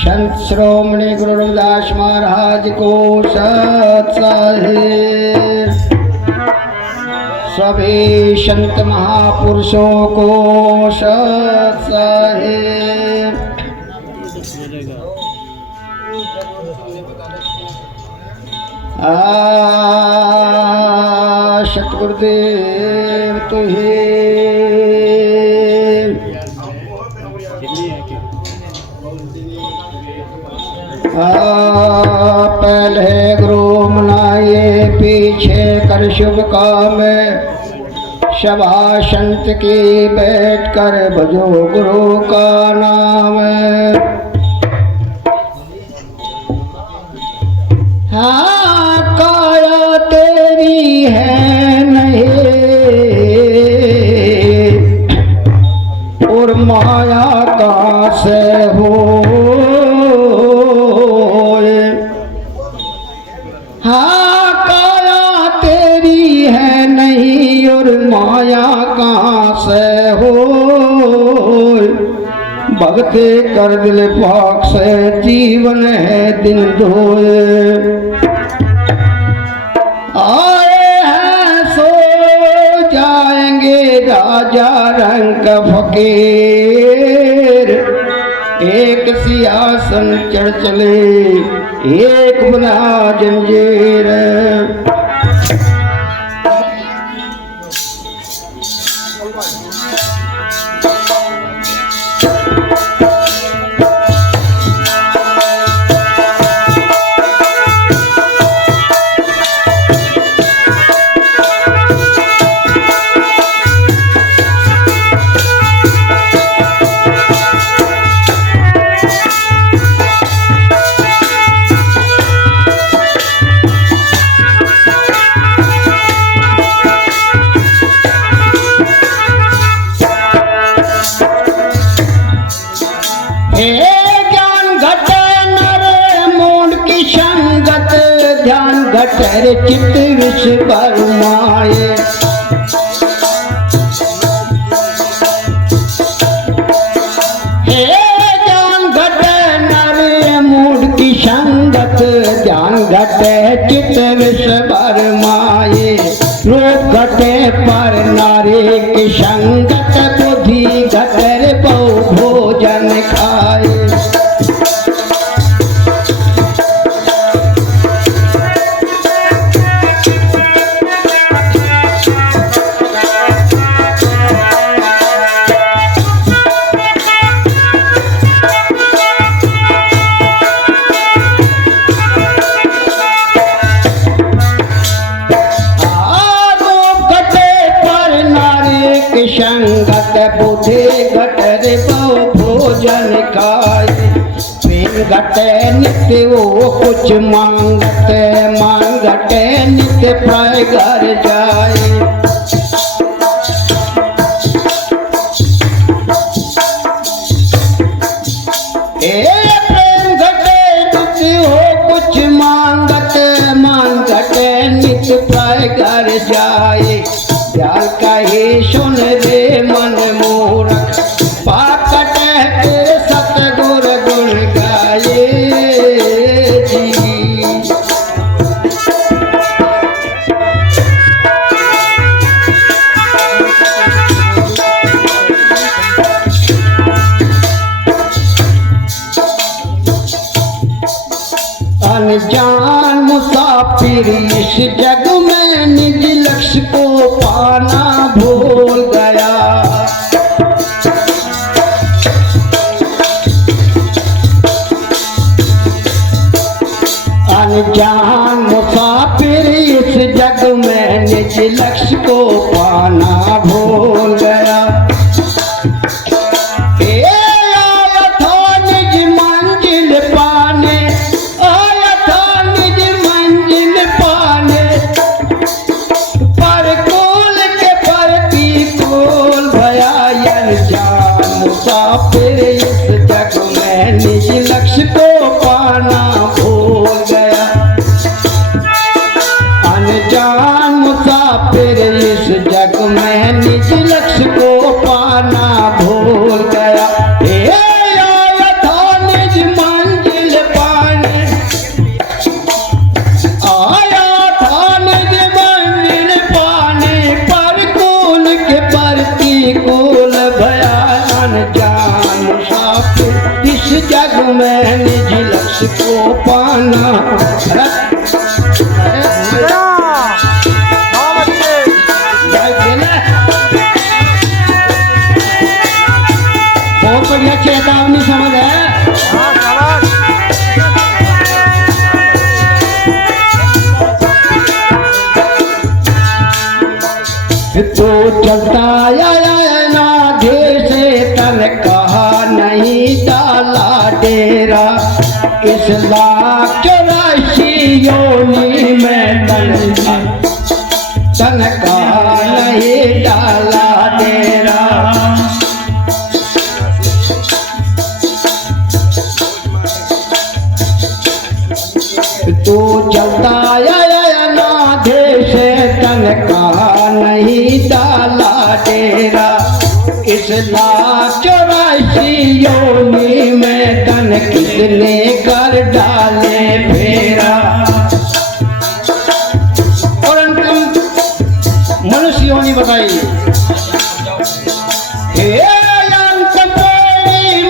संत श्रोमणी गुरु रविदास महाराज को सत साहिब, सभी संत महापुरुषों को सत साहिब। सतगुरुदेव तुहे पहले गुरु मनाए पीछे कर शुभ काम, सभा संत की बैठ कर भजो गुरु का नाम। हाँ काया तेरी है नहीं और माया का से हो, हाँ काया तेरी है नहीं और माया कहाँ से हो। भक्ति कर दिल पाक से जीवन है दिन धोए, आए हैं सो जाएंगे राजा रंग फकीर। एक सिंहासन चढ़ चले एक बना जंजीर। घटर चित्त विष परमाए, हे ज्ञान घट नर मूड की संगत। ज्ञान घटे चित्त विष परमाए, रूप घटे पर नारी की संगत। बुद्धि घटर बहु भोजन खाए, संगत। बुद्धि घटर बहु भोजन खाए, प्रेम घटे नित्य वो कुछ मांगते। मांगते नित्य प्राय घर जाए, प्रेम घटे नित्य वो कुछ मांगते। मांगते नित्य प्राय घर जाए, प्यार कहे सुन रे मन मूरख। पाकट तेरे सतगुर गुण गाए जी। अनजान मुसाफिर इस जग में निज लक्ष्य को पाना भूल गया। अनजान मुसाफिर इस जग में निज लक्ष्य को पाना भूल गया। आया था निज मंजिल पाने, आया था निज मंजिल पाने। पर कोल के प्रतिकूल भया, अनजान मुसाफिर इस जग में निज लक्ष्य को पाना भूल गया। अनजान मुसाफिर इस जग में निज लक्ष्य को पाना भूल गया। जग में निज लक्ष्य को पाना। बहुत बढ़िया चेतावनी समझ है। तो चलता आया ना से तन कहा नहीं डाला डेरा, इस लाख 84 योनि में तन कहा नहीं डाला डेरा। तो चलता आया ना से तन कहा नहीं डाला डेरा, इस लाख 84 योनि में तन किसने कर डाले फेरा। और अंतिम मनुष्य योनि बताई।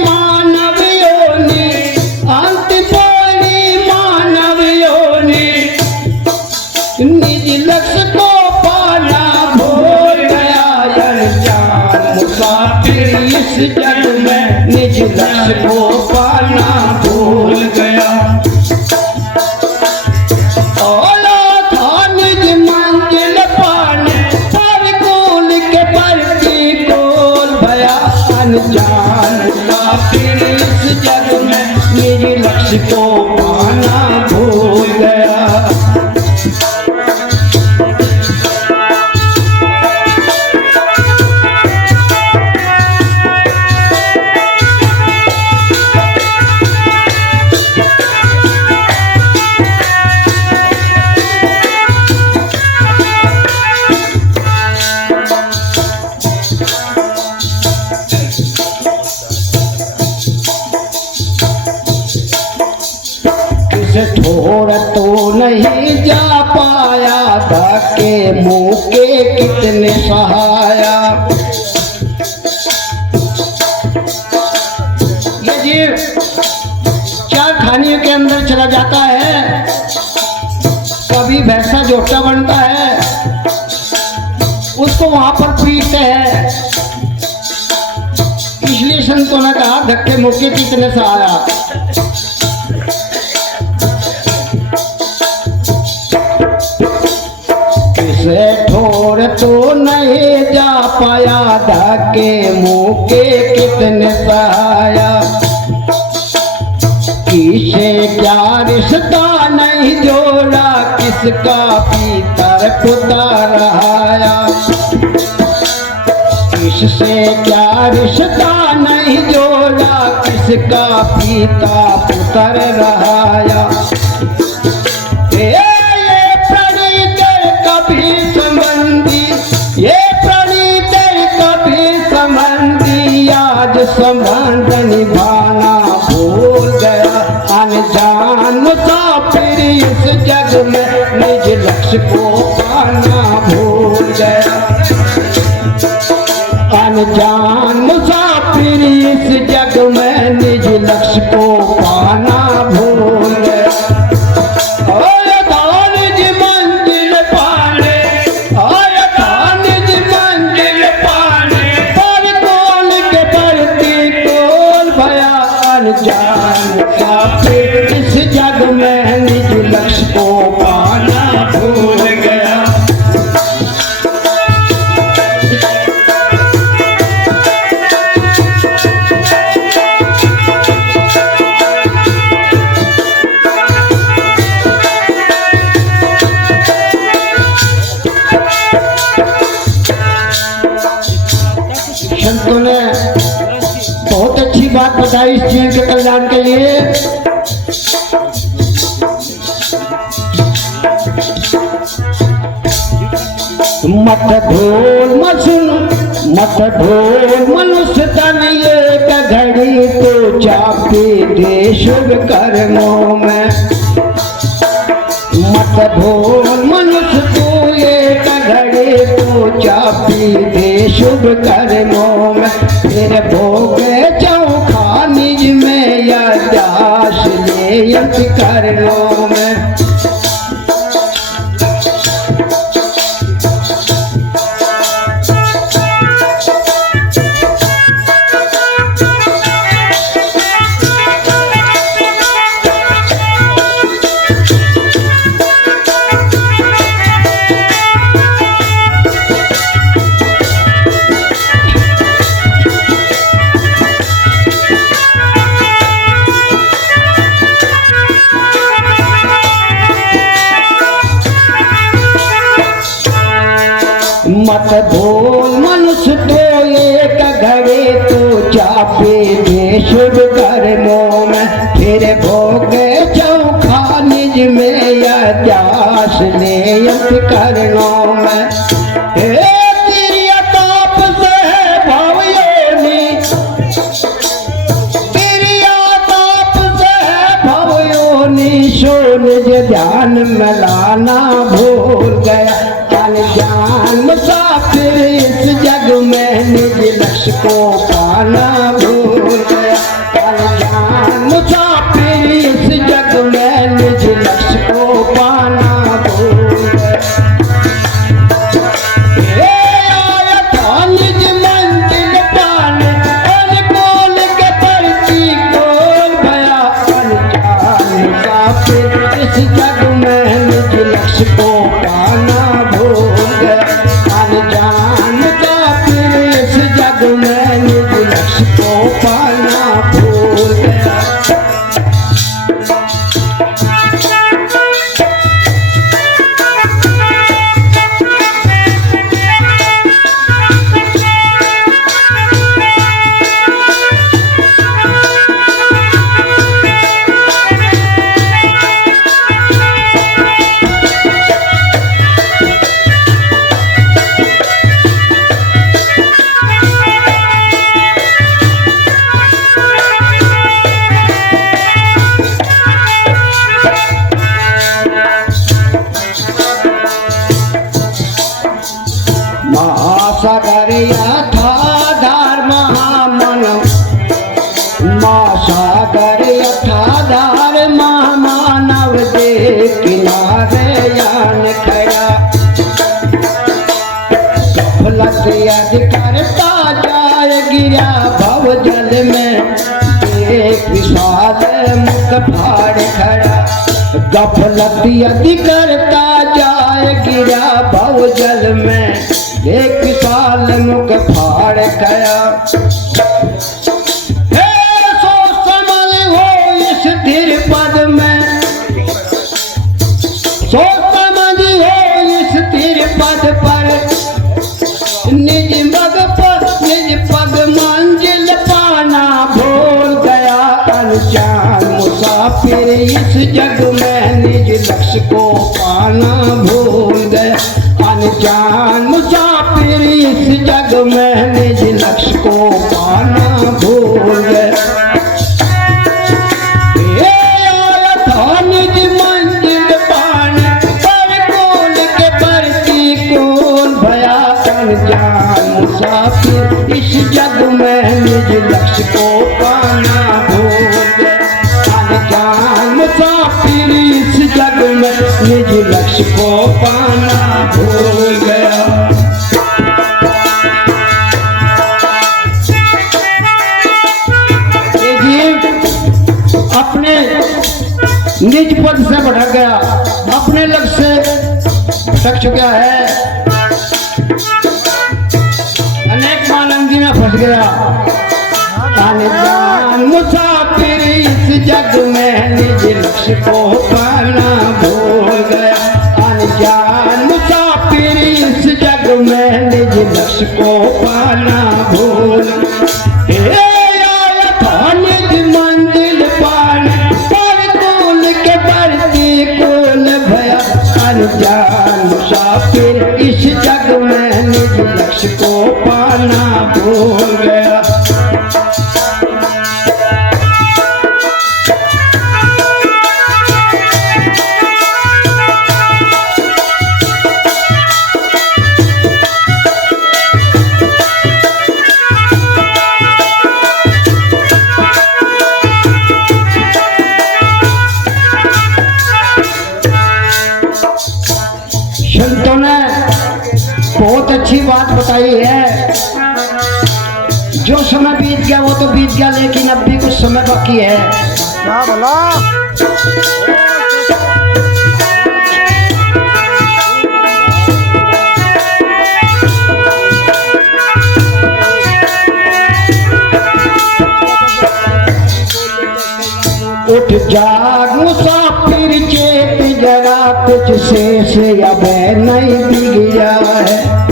मानव योनि, अंतपोली मानव योनि, निज लक्ष्य को पाना भूल गया अनजान मुसाफिर इस जग में, निज लक्ष्य को पाना भूल गया। ओला था निज मंजिल पाने पर कूल के प्रतिकूल भया अनजान मुसाफिर इस जग में, निज लक्ष्य को पाना भूल गया। ठोर तो नहीं जा पाया, धक्के मुँह के कितने सहाया। ये जीव 4 खानियों के अंदर चला जाता है, कभी भैंसा जोटा बनता है, उसको वहां पर पीटते हैं। इसलिए संतों ने कहा धक्के मुँह के कितने सहाया। ठोर तो नहीं जा पाया, धक्के मुँह के कितने सहाया। किसे क्या रिश्ता नहीं जोड़ा, किसका पीतर पुता रहाया। किससे क्या रिश्ता नहीं जोड़ा, किसका पीता पुतर रहाया। ये प्रणीत कभी संबंधी आज संबंध निभाना भूल गया। अनजान मुसाफिर इस जग में, निज लक्ष्य को पाना भूल गया। अनजान मुसाफिर इस जग में, निज लक्ष्य को पाना भूल गया। इस जग में निज लक्ष्य को पाना भूल गया। संतों ने बहुत अच्छी बात बताई इस जीवन के कल्याण के लिए। मत ढोल मसुन मत ढोल मनुष्य तन एक घड़ी, तो चापी दे शुभ कर्मों में। मत ढोल मनुष्य तू एक घड़ी, तो चापी दे शुभ कर्मों में। फिर भोग चौखा निज में या अंतकरणों में। मत भूल मनुष्य तो एक घड़े तो चापे दे शुभ कर्मों में, फिर भोगे चौखा निज में या त्यास ने अंतकरणों में। तेरी ताप से भवयोनि, तेरी ताप से भवयोनि, सो निज ध्यान में लाना भूल गया। अनजान मुसाफिर इस जग में निज लक्ष्य को पाना भूल गया। अनजान मुसाफिर इस जग में निज लक्ष्य को पाना भूल गया। आया था निज मंजिल पाने, अनुकूल के प्रतिकूल भया। अनजान मुसाफिर इस जग में निज लक्ष्य को पाना अनजान का फिर इस जग में निज लक्ष्य को पाना भूल गया। महासागर यथाधार महामानव, महासागर यथाधार महामानव दे किनारे यान खड़ा। गफलत यदि करता जाए गिरा भव जल में, एक विशाल मुख फाड़ खड़ा। गफलत यदि करता जाए गिरा भव जल में, एक विशाल मुख फाड़ गया। सोच समझ हो इस स्थिर पद में, सोच समझ हो इस स्थिर पद पर, निज पग मंजिल पाना भूल गया। अनजान मुसाफिर इस जग में निज लक्ष्य को पाना भूल गया। अनजान मुसाफिर इस जग में निज लक्ष्य को पाना भूल गया। निज मंजिल पाने प्रतिकूल के प्रतिकूल भया। अनजान मुसाफिर इस जग में निज लक्ष्य को पाना भूल गया। अनजान मुसाफिर इस जग में निज लक्ष्य को पाना भूल गया। ये जीव अपने निज पद से भटक गया, अपने लक्ष्य से भटक चुका है, अनेक मालंदी में फंस गया। अनजान मुसाफिर इस जग में निज लक्ष्य को पाना भूल गया। अनजान मुसाफिर इस जग में निज लक्ष्य को पाना भूल गया। निज मंजिल पाने प्रतिकूल के प्रतिकूल भया। अनजान मुसाफिर इस जग में निज लक्ष्य को पाना भूल गया। पता ही है, जो समय बीत गया वो तो बीत गया, लेकिन अब भी कुछ समय बाकी है। क्या बोला? उठ जाग मुसाफिर चेत जरा, कुछ शेष अब नहीं बिगड़ा है।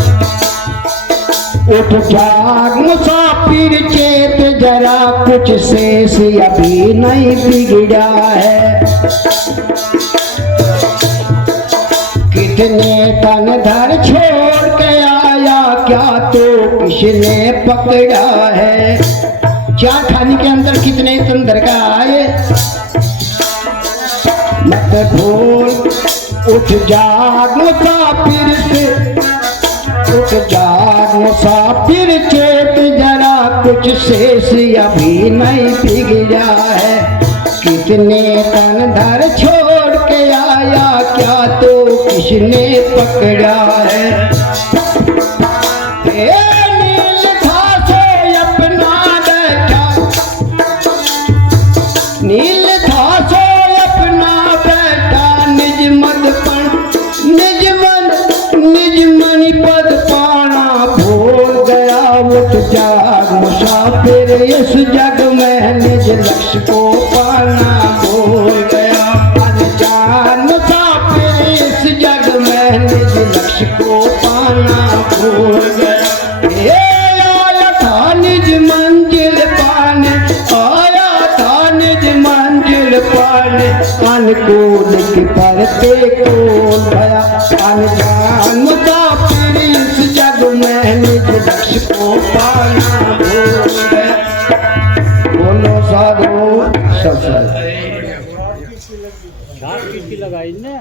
उठ जाग मुसाफिर चेत जरा, कुछ शेष अभी नहीं बिगड़ा है। कितने तन धर छोड़ के आया, क्या तो किसने पकड़ा है। चार खाने के अंदर कितने तन धर का आए, मत भूल। उठ जाग मुसाफिर से, उठ जाग मुसाफिर चेत जरा, कुछ शेष अभी नहीं बिगड़ा है। कितने तन धर छोड़ के आया, क्या तो किसने पकड़ा है। नील था सो अपना बैठा, नील था सो अपना बैठा, निज मन पद पाना भूल गया। उठ जाग मुसाफिर इस जग में, निज लक्ष्य को पाना भूल गया। अनजान मुसाफिर इस जग में, निज लक्ष्य को पाना भूल गया। ये आया था निज मंजिल पाने, आया था निज मंजिल पाने, अनुकूल की परते को भया। अनजान मुसाफिर इस जग में, निज लक्ष्य को पाना भूल गया। बोलो साधु सब किसकी लगाई ने?